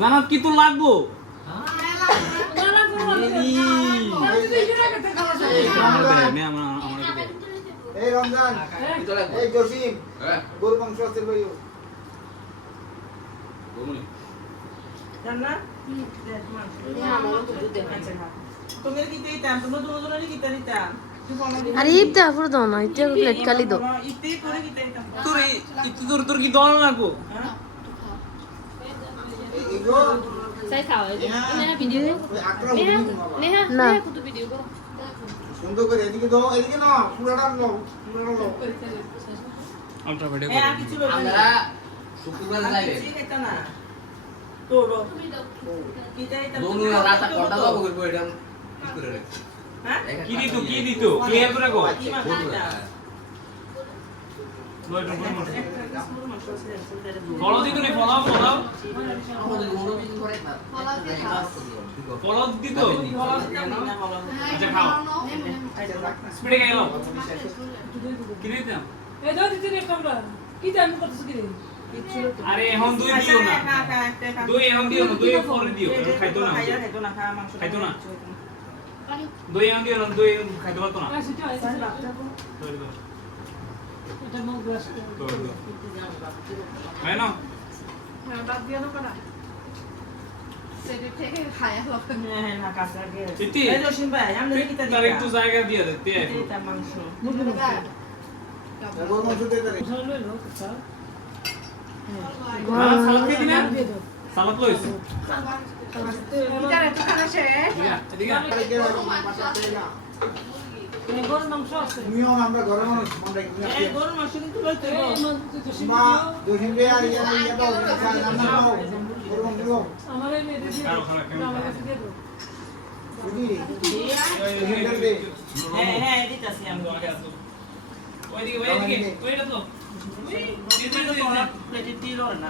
জানাত কি তো লাগবো এই রমজান এই জসিম গরু মাংস আছে ভাইও জানা তুমি কি দিতাম তুমি দুজনে কি দিতাম আরে ইবটা পুরো দাও না ইবটা প্লেট খালি দাও ইতে করে কি দিতাম তোর তোর কি দল লাগবো এগো Saya tahu itu. Ini video. Neha, না aku tuh video kok. সুন্দর করে এদিকে দাও এদিকে না পুরোটা নাও আলট্রা ভিডিও হ্যাঁ কিছু ব্যাপার না আমরা শুক্রবারে যাইবে ঠিক আছে না তোড়ো কি চাইতাম দোনো রাতা কটা যাবো করব এটা কি করে রাখছি হ্যাঁ কি দিত ক্লিয়ার করে গো কি মাথা ফলো দিত নি ফলো আমাদের দোনো দিন করে না ফলো দিত আচ্ছা খাও স্পিডে গেল কি দিতাম এই দাও দিতে রে তোমরা কি জানি কত কি রে আরে এখন দুই দিও না দুই এখন দিও না দুই পরে দিও খাইতো না খাইতো না খা মাংস খাইতো না দুই এখন দিও না দুই খাইতো পারতো না না তার একটু জায়গা দিয়ে দিতে গরু মাংস দিয়ে দে সালাদ লইছে নিয়ম আমরা ঘরে মানুষ আমরা গরুর মাংস কিন্তু লইতে মা জসিম রে আর ইয়া দাও রান্না দাও গরু মাংস দাও কারো খানা কেমন বুঝি হ্যাঁ হ্যাঁ দিতাছি আমি ওইদিকে ওইটা তো প্লেটে দিল না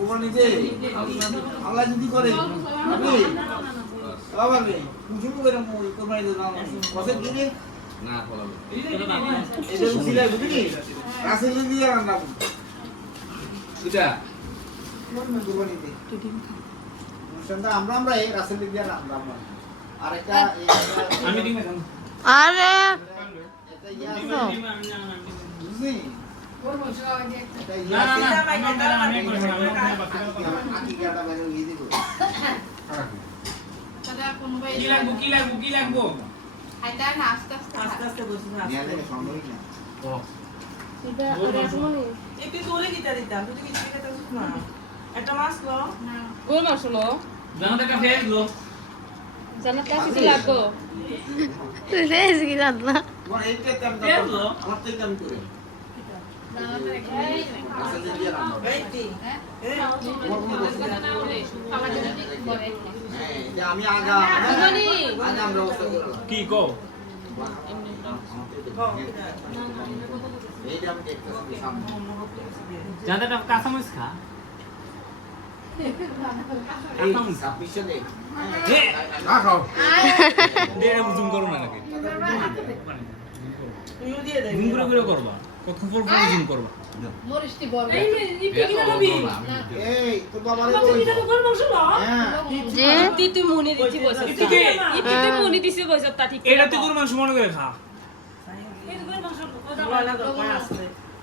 ওমা নিজে আল্লাহ যদি করে আমি বাবা রে পুজো করে মই কোরবানি দেব না কসে দিনে না ফলাবো এটা উছিলা বুঝলি রাসেল দিয়ে রান্না এটা কোরবানি দে অনুষ্ঠানটা আমরা এই রাসেল দিয়ে রান্না আমরা আরেকটা আমি দিই আরে এটা ইয়া না বুঝলি এটা ইয়া আমি আকিকাটা বাইরে দিয়ে দিব কি লাগবো আস্তে আস্তে বসে নিয়ে আলে সম্ভবই না এটা আরে আসলে একটু তোলে কিটা দিতাম তুই কি খেতে পারছিস না একটা মাছ লো Gol masuk জানো একটা ফেস লো Sana kasih lagu. তুই ফেস কি জান না তোমার এইটা কাম দাও আমার তো কাম করে রাসেল দিয়ে রান্না এইটি যে আমি আগাম আগাম ব্যবস্থা করলাম কি কো এইটা আমি দেখতেছি সামনে জানো একটা কাঁচামরিচ খা এই ছাব্বিশে দে না খাও দে জুম করো না নাকি তুইও দিয়ে দে জুম করে করবা কখন পর পর জুম করবা এই তোর বাবারে বল হ্যাঁ যে Itu muni di cibo sat. Itu Itu muni di cibo sat tadi. এটা তো গরু মাংস মনে করে খা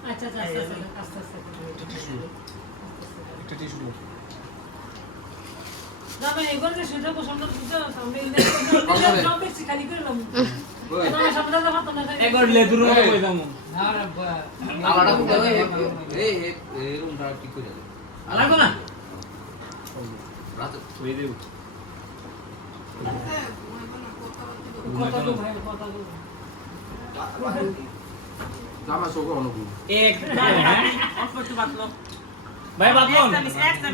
আচ্ছা একটা টিস্যু একবার লেদুর মতো কই দাও আলাদা করে এই রুমটা ঠিক করে দাও আলাদা না রাত ওই দেব জামা সগো অনুকূল এক অল্প একটু বাতলো ভাই বাতন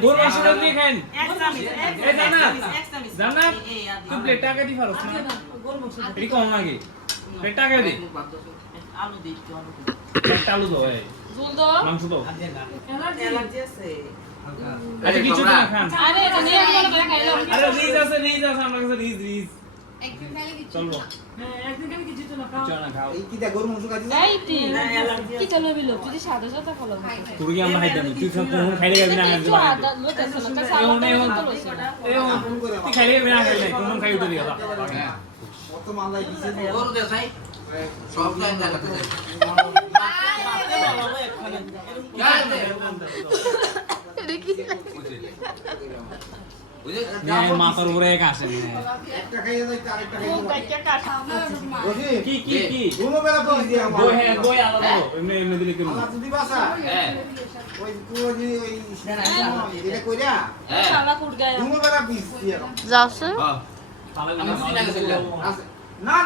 গোর মাংসটা দিয়ে খান এক চামচ এই জান্নাত এক চামচ জান্নাত তুই প্লেট টাকা দি পারছ না এটি কম লাগে প্লেট টাকা দি আলু দিই একটু আলু একটা আলু দাও এই জল দাও মাংস দাও অ্যালার্জি আছে আচ্ছা কিছু না খান আরে এটা নিয়ে মনে করে খাইলো আরে রিজ আছে আমার কাছে রিজ চলবো চল না খাও এই কি দা গরু মাংস খাচ্ছিস এই তুই কি চলো বিলো তুই সাদা সাদা ফলো তুই কি আমরা খাইতাম তুই কোন খাইলে গাবি না একটু আদা লোট আছে না তাই সাদা তুই খাইলে গাবি না খাইলে কোন খাই উঠে দিও কত মালাই দিছে গরু দেখাই সব টাইম দেখাতে চাই মাথার উপরে এক আসে একটা খাইয়ে দাও আরেকটা খাইয়ে দাও বসি কি কি কি দুনো বেলা পিস দিয়ে আমার দই হ্যাঁ দই আলাদা দাও এমনি দিলে কেমন আল্লাহ যদি বাসা হ্যাঁ ওই তুই ওই এটা কইরা হ্যাঁ সালা কুট গায় দুনো বেলা পিস দিয়ে যাচ্ছে হ্যাঁ তাহলে আমি চিনা গেছিলাম আছে